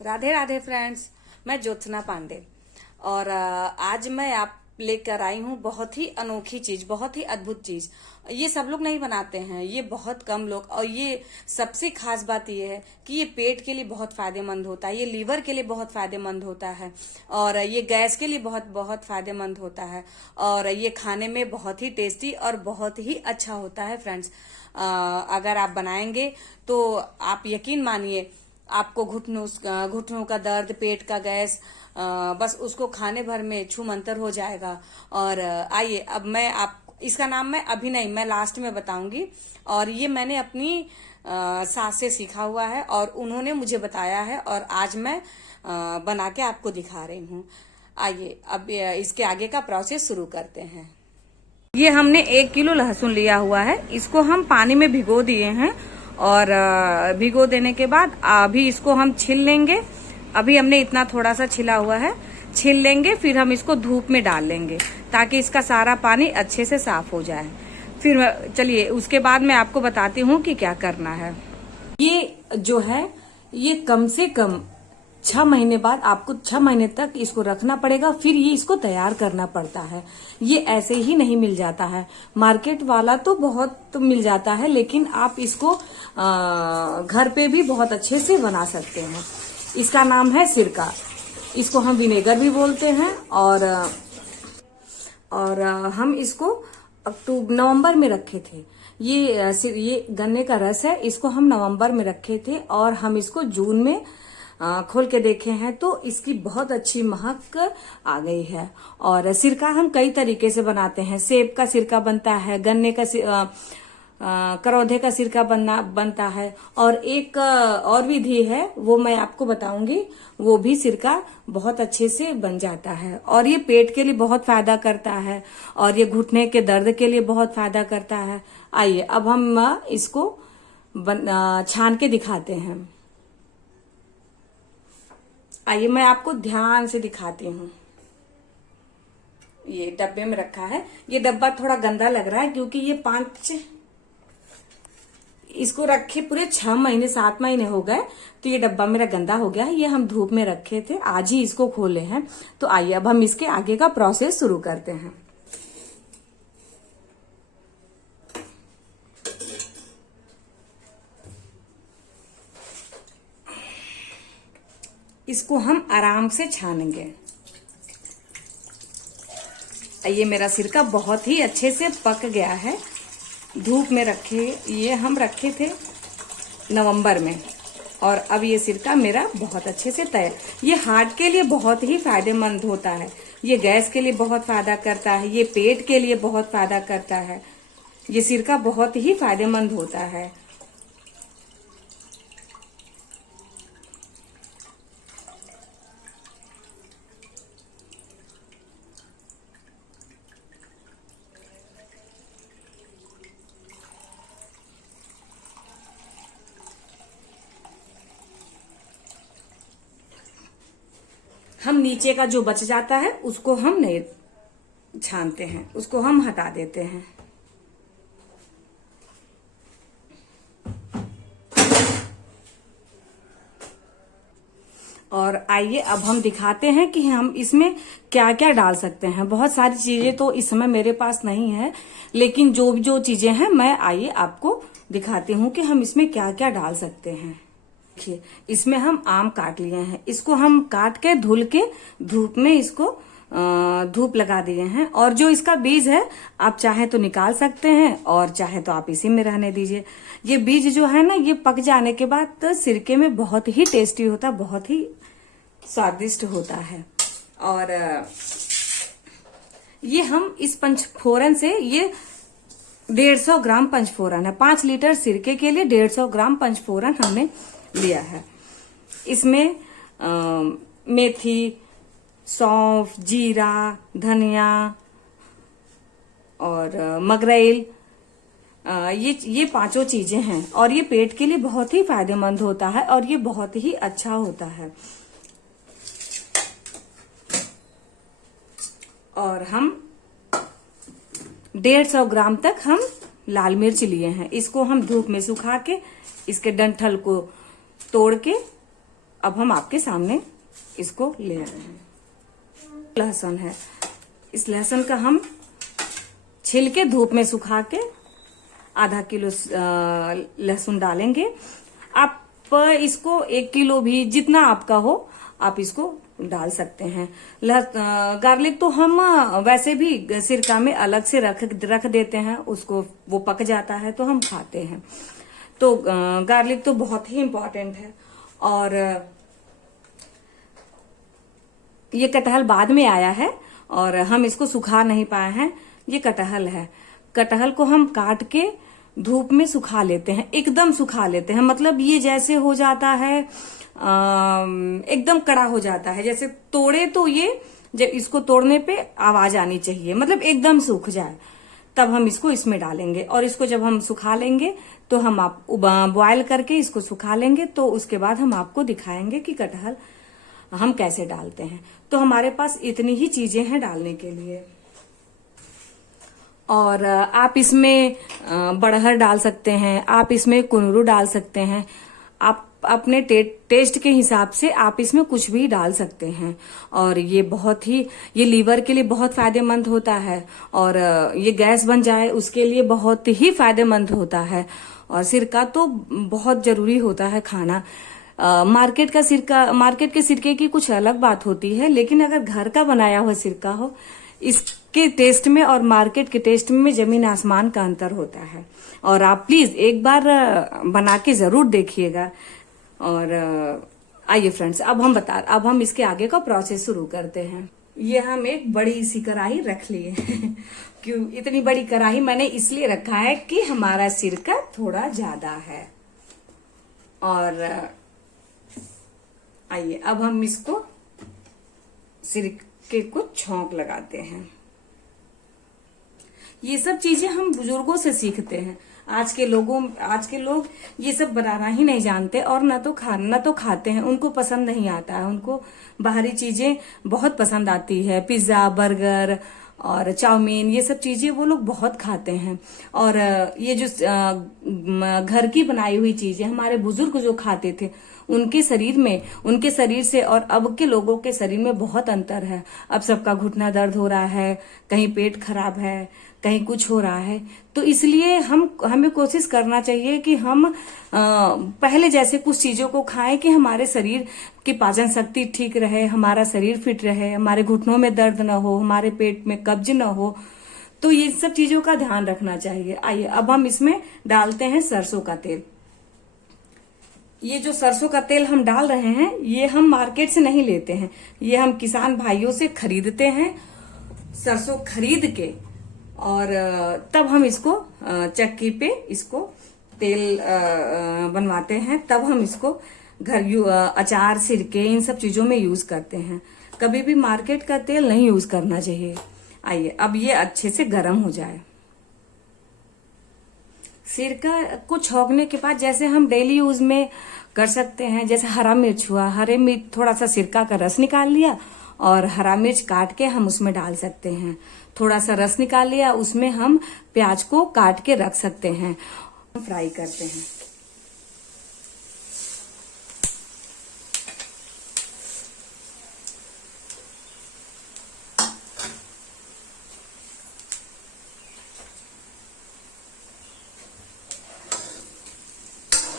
Radhe Radhe friends. मैं ज्योत्सना पांडे और आज मैं आप लेकर आई हूँ बहुत ही अनोखी चीज, बहुत ही अद्भुत चीज। ये सब लोग नहीं बनाते हैं, ये बहुत कम लोग। और ये सबसे खास बात ये है कि ये पेट के लिए बहुत फायदेमंद होता है, ये लीवर के लिए बहुत फायदेमंद होता है और ये गैस के लिए बहुत बहुत फायदेमंद होता है और ये खाने में बहुत ही टेस्टी और बहुत ही अच्छा होता है फ्रेंड्स। अगर आप बनाएंगे तो आप यकीन मानिए आपको घुटनों का दर्द, पेट का गैस, बस उसको खाने भर में छू मंतर हो जाएगा। और आइए अब इसका नाम मैं अभी नहीं, मैं लास्ट में बताऊंगी। और ये मैंने अपनी सास से सीखा हुआ है और उन्होंने मुझे बताया है और आज मैं बना के आपको दिखा रही हूँ। आइए अब इसके आगे का प्रोसेस शुरू करते हैं। ये हमने 1 किलो लहसुन लिया हुआ है, इसको हम पानी में भिगो दिए हैं और भिगो देने के बाद अभी इसको हम छील लेंगे। अभी हमने इतना थोड़ा सा छिला हुआ है, छील लेंगे, फिर हम इसको धूप में डाल लेंगे ताकि इसका सारा पानी अच्छे से साफ हो जाए। फिर चलिए उसके बाद मैं आपको बताती हूँ कि क्या करना है। ये जो है ये कम से कम 6 महीने बाद आपको 6 महीने तक इसको रखना पड़ेगा, फिर ये इसको तैयार करना पड़ता है। ये ऐसे ही नहीं मिल जाता है, मार्केट वाला तो बहुत मिल जाता है, लेकिन आप इसको घर पे भी बहुत अच्छे से बना सकते हैं। इसका नाम है सिरका, इसको हम विनेगर भी बोलते हैं और हम इसको नवंबर में रखे थे। ये गन्ने का रस है, इसको हम नवंबर में रखे थे और हम इसको जून में खोल के देखे हैं तो इसकी बहुत अच्छी महक आ गई है। और सिरका हम कई तरीके से बनाते हैं, सेब का सिरका बनता है, गन्ने का करौधे का सिरका बनता है और एक और विधि है वो मैं आपको बताऊंगी, वो भी सिरका बहुत अच्छे से बन जाता है। और ये पेट के लिए बहुत फायदा करता है और ये घुटने के दर्द के लिए बहुत फायदा करता है। आइए अब हम इसको छान के दिखाते हैं। आइए मैं आपको ध्यान से दिखाती हूँ। ये डब्बे में रखा है, ये डब्बा थोड़ा गंदा लग रहा है क्योंकि ये इसको रखे पूरे 6 महीने 7 महीने हो गए तो ये डब्बा मेरा गंदा हो गया है। ये हम धूप में रखे थे, आज ही इसको खोले हैं। तो आइए अब हम इसके आगे का प्रोसेस शुरू करते हैं। इसको हम आराम से छानेंगे। ये मेरा सिरका बहुत ही अच्छे से पक गया है। धूप में ये हम रखे थे नवंबर में और अब ये सिरका मेरा बहुत अच्छे से तैयार। ये हार्ट के लिए बहुत ही फायदेमंद होता है, ये गैस के लिए बहुत फायदा करता है, ये पेट के लिए बहुत फायदा करता है। ये सिरका बहुत ही फायदेमंद होता है। हम नीचे का जो बच जाता है उसको हम नहीं छानते हैं, उसको हम हटा देते हैं। और आइए अब हम दिखाते हैं कि हम इसमें क्या क्या डाल सकते हैं। बहुत सारी चीजें तो इस समय मेरे पास नहीं है, लेकिन जो चीजें हैं मैं आइए आपको दिखाती हूँ कि हम इसमें क्या क्या डाल सकते हैं। देखिए इसमें हम आम काट लिए हैं, इसको हम काट के धुल के धूप में इसको धूप लगा दिए हैं। और जो इसका बीज है आप चाहे तो निकाल सकते हैं और चाहे तो आप इसी में रहने दीजिए। ये बीज जो है ना, ये पक जाने के बाद तो सिरके में बहुत ही टेस्टी होता है, बहुत ही स्वादिष्ट होता है। और ये हम इस पंचफोरन से, ये 150 ग्राम पंचफोरन है, 5 लीटर सिरके के लिए 150 ग्राम पंचफोरन हमने लिया है। इसमें मेथी, सौंफ, जीरा, धनिया और मगरैल, ये 5 चीजें हैं और ये पेट के लिए बहुत ही फायदेमंद होता है और ये बहुत ही अच्छा होता है। और हम 150 ग्राम तक हम लाल मिर्च लिए हैं, इसको हम धूप में सुखा के इसके डंठल को तोड़ के अब हम आपके सामने इसको ले रहे हैं। लहसुन है, इस लहसुन का हम छिल के धूप में सुखा के आधा किलो लहसुन डालेंगे। आप इसको 1 किलो भी जितना आपका हो आप इसको डाल सकते हैं। गार्लिक तो हम वैसे भी सिरका में अलग से रख देते हैं, उसको वो पक जाता है तो हम खाते हैं। तो गार्लिक तो बहुत ही इम्पोर्टेंट है। और ये कटहल बाद में आया है और हम इसको सुखा नहीं पाए हैं। ये कटहल है, कटहल को हम काट के धूप में सुखा लेते हैं, एकदम सुखा लेते हैं। मतलब ये जैसे हो जाता है एकदम कड़ा हो जाता है, जैसे तोड़े तो ये जब इसको तोड़ने पे आवाज आनी चाहिए, मतलब एकदम सूख जाए, तब हम इसको इसमें डालेंगे। और इसको जब हम सुखा लेंगे तो हम आप बॉयल करके इसको सुखा लेंगे, तो उसके बाद हम आपको दिखाएंगे कि कटहल हम कैसे डालते हैं। तो हमारे पास इतनी ही चीजें हैं डालने के लिए। और आप इसमें बड़हर डाल सकते हैं, आप इसमें कुनरू डाल सकते हैं, आप अपने टेस्ट के हिसाब से आप इसमें कुछ भी डाल सकते हैं। और ये लीवर के लिए बहुत फायदेमंद होता है, और ये गैस बन जाए उसके लिए बहुत ही फायदेमंद होता है। और सिरका तो बहुत जरूरी होता है खाना। मार्केट के सिरके की कुछ अलग बात होती है, लेकिन अगर घर का बनाया हुआ सिरका हो, इसके टेस्ट में और मार्केट के टेस्ट में जमीन आसमान का अंतर होता है। और आप प्लीज एक बार बना के जरूर देखिएगा। और आइए फ्रेंड्स, अब हम इसके आगे का प्रोसेस शुरू करते हैं। ये हम एक बड़ी सी कढ़ाई रख लिए क्यों इतनी बड़ी कढ़ाई मैंने इसलिए रखा है कि हमारा सिरका थोड़ा ज्यादा है। और आइए अब हम इसको सिरके को छौंक लगाते हैं। ये सब चीजें हम बुजुर्गों से सीखते हैं। आज के लोग ये सब बनाना ही नहीं जानते, और ना तो खाते हैं, उनको पसंद नहीं आता है। उनको बाहरी चीजें बहुत पसंद आती है, पिज्जा, बर्गर और चाउमीन, ये सब चीजें वो लोग बहुत खाते हैं। और ये जो घर की बनाई हुई चीजें हमारे बुजुर्ग जो खाते थे, उनके शरीर से और अब के लोगों के शरीर में बहुत अंतर है। अब सबका घुटना दर्द हो रहा है, कहीं पेट खराब है, कहीं कुछ हो रहा है। तो इसलिए हमें कोशिश करना चाहिए कि हम पहले जैसे कुछ चीजों को खाएं कि हमारे शरीर की पाचन शक्ति ठीक रहे, हमारा शरीर फिट रहे, हमारे घुटनों में दर्द न हो, हमारे पेट में कब्ज न हो। तो ये सब चीजों का ध्यान रखना चाहिए। आइए अब हम इसमें डालते हैं सरसों का तेल। ये जो सरसों का तेल हम डाल रहे हैं, ये हम मार्केट से नहीं लेते हैं, ये हम किसान भाइयों से खरीदते हैं, सरसों खरीद के, और तब हम इसको चक्की पे इसको तेल बनवाते हैं। तब हम इसको अचार, सिरके, इन सब चीजों में यूज करते हैं। कभी भी मार्केट का तेल नहीं यूज करना चाहिए। आइए अब ये अच्छे से गर्म हो जाए। सिरका को छौंकने के बाद जैसे हम डेली यूज में कर सकते हैं, जैसे हरा मिर्च हुआ, हरे मिर्च थोड़ा सा सिरका का रस निकाल लिया और हरा मिर्च काट के हम उसमें डाल सकते हैं। थोड़ा सा रस निकाल लिया, उसमें हम प्याज को काट के रख सकते हैं। फ्राई करते हैं।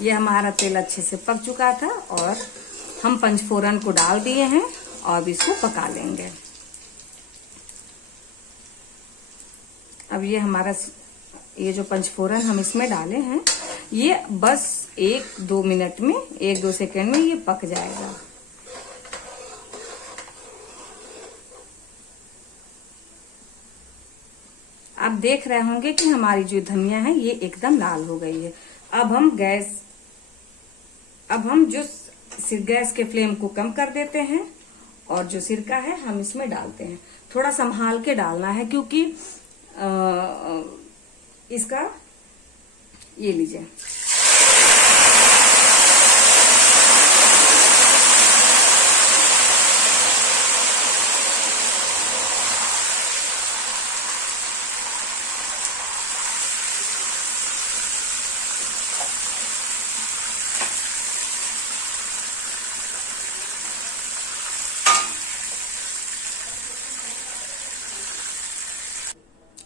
ये हमारा तेल अच्छे से पक चुका था और हम पंचफोरन को डाल दिए हैं और इसको पका लेंगे। अब ये जो पंचफोरन हम इसमें डाले हैं, ये बस 1-2 मिनट में, 1-2 सेकंड में ये पक जाएगा। आप देख रहे होंगे कि हमारी जो धनिया है ये एकदम लाल हो गई है। अब हम जो गैस के फ्लेम को कम कर देते हैं और जो सिरका है हम इसमें डालते हैं। थोड़ा संभाल के डालना है, क्योंकि इसका ये लीजिए,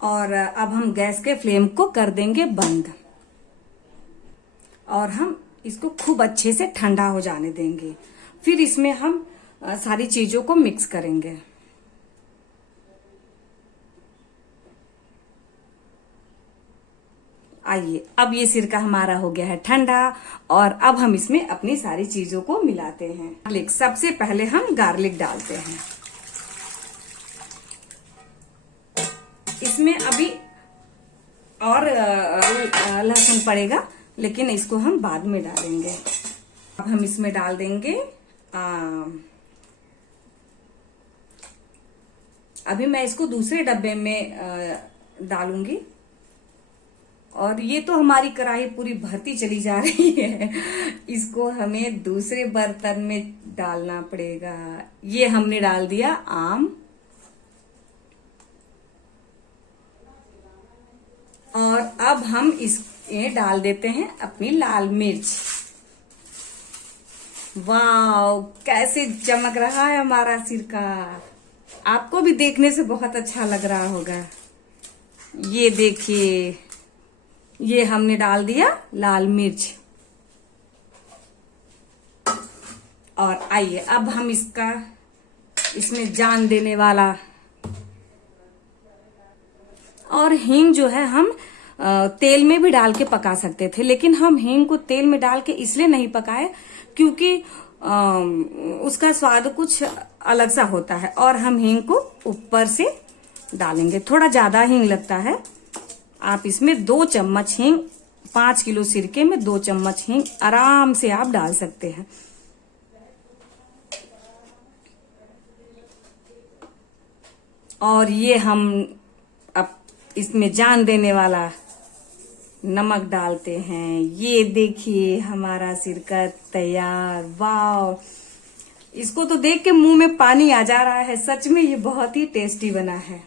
और अब हम गैस के फ्लेम को कर देंगे बंद और हम इसको खूब अच्छे से ठंडा हो जाने देंगे। फिर इसमें हम सारी चीजों को मिक्स करेंगे। आइए, अब ये सिरका हमारा हो गया है ठंडा और अब हम इसमें अपनी सारी चीजों को मिलाते हैं। गार्लिक, सबसे पहले हम गार्लिक डालते हैं। इसमें अभी और लहसुन पड़ेगा, लेकिन इसको हम बाद में डालेंगे। अब हम इसमें डाल देंगे अभी मैं इसको दूसरे डब्बे में डालूंगी और ये तो हमारी कढ़ाई पूरी भरती चली जा रही है। इसको हमें दूसरे बर्तन में डालना पड़ेगा। ये हमने डाल दिया आम और अब हम इसमें डाल देते हैं अपनी लाल मिर्च। वाव, कैसे चमक रहा है हमारा सिरका। आपको भी देखने से बहुत अच्छा लग रहा होगा। ये देखिए, ये हमने डाल दिया लाल मिर्च। और आइए अब हम इसमें जान देने वाला और हींग जो है हम तेल में भी डाल के पका सकते थे, लेकिन हम हींग को तेल में डाल के इसलिए नहीं पकाए क्योंकि उसका स्वाद कुछ अलग सा होता है और हम हींग को ऊपर से डालेंगे। थोड़ा ज्यादा हींग लगता है। आप इसमें 2 चम्मच हींग, 5 किलो सिरके में 2 चम्मच हींग आराम से आप डाल सकते हैं। और ये हम अब इसमें जान देने वाला नमक डालते हैं। ये देखिए हमारा सिरका तैयार। वाव, इसको तो देख के मुंह में पानी आ जा रहा है। सच में ये बहुत ही टेस्टी बना है।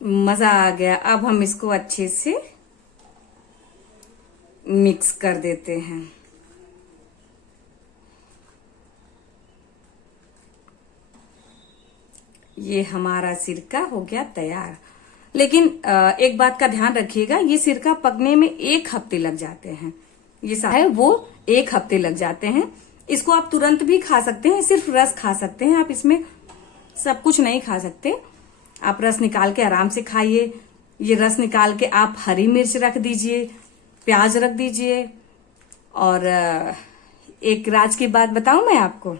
मजा आ गया। अब हम इसको अच्छे से मिक्स कर देते हैं। ये हमारा सिरका हो गया तैयार। लेकिन एक बात का ध्यान रखिएगा, ये सिरका पकने में 1 हफ्ते लग जाते हैं। ये है वो 1 हफ्ते लग जाते हैं। इसको आप तुरंत भी खा सकते हैं, सिर्फ रस खा सकते हैं। आप इसमें सब कुछ नहीं खा सकते। आप रस निकाल के आराम से खाइए। ये रस निकाल के आप हरी मिर्च रख दीजिए, प्याज रख दीजिए। और एक राज की बात बताऊं मैं आपको,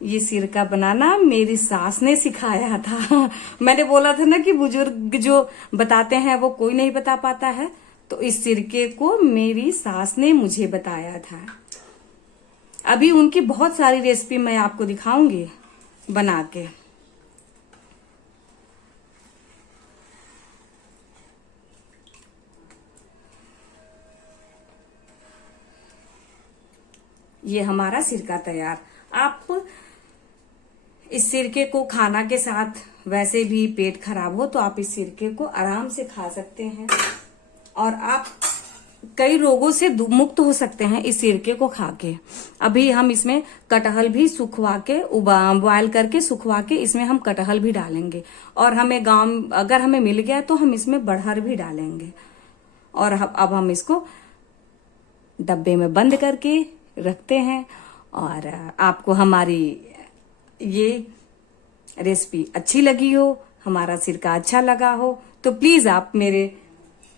ये सिरका बनाना मेरी सास ने सिखाया था। मैंने बोला था ना कि बुजुर्ग जो बताते हैं वो कोई नहीं बता पाता है, तो इस सिरके को मेरी सास ने मुझे बताया था। अभी उनकी बहुत सारी रेसिपी मैं आपको दिखाऊंगी बना के। ये हमारा सिरका तैयार। आप इस सिरके को खाना के साथ, वैसे भी पेट खराब हो तो आप इस सिरके को आराम से खा सकते हैं और आप कई रोगों से मुक्त हो सकते हैं इस सिरके को खा के। अभी हम इसमें कटहल भी सुखवा के बॉयल करके सुखवा के इसमें हम कटहल भी डालेंगे और हमें अगर हमें मिल गया तो हम इसमें बड़हर भी डालेंगे। और अब हम इसको डब्बे में बंद करके रखते हैं। और आपको हमारी ये रेसिपी अच्छी लगी हो, हमारा सिरका अच्छा लगा हो, तो प्लीज आप मेरे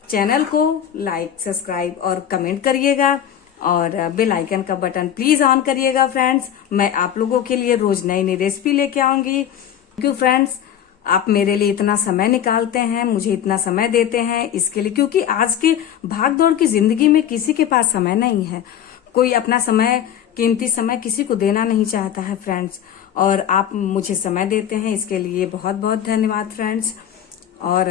चैनल को लाइक, सब्सक्राइब और कमेंट करिएगा और बेल आइकन का बटन प्लीज ऑन करिएगा फ्रेंड्स। मैं आप लोगों के लिए रोज नई नई रेसिपी लेके आऊंगी। थैंक यू फ्रेंड्स, आप मेरे लिए इतना समय निकालते हैं, मुझे इतना समय देते हैं इसके लिए, क्योंकि आज के भागदौड़ की जिंदगी में किसी के पास समय नहीं है। कोई अपना समय, कीमती समय किसी को देना नहीं चाहता है फ्रेंड्स, और आप मुझे समय देते हैं, इसके लिए बहुत बहुत धन्यवाद फ्रेंड्स। और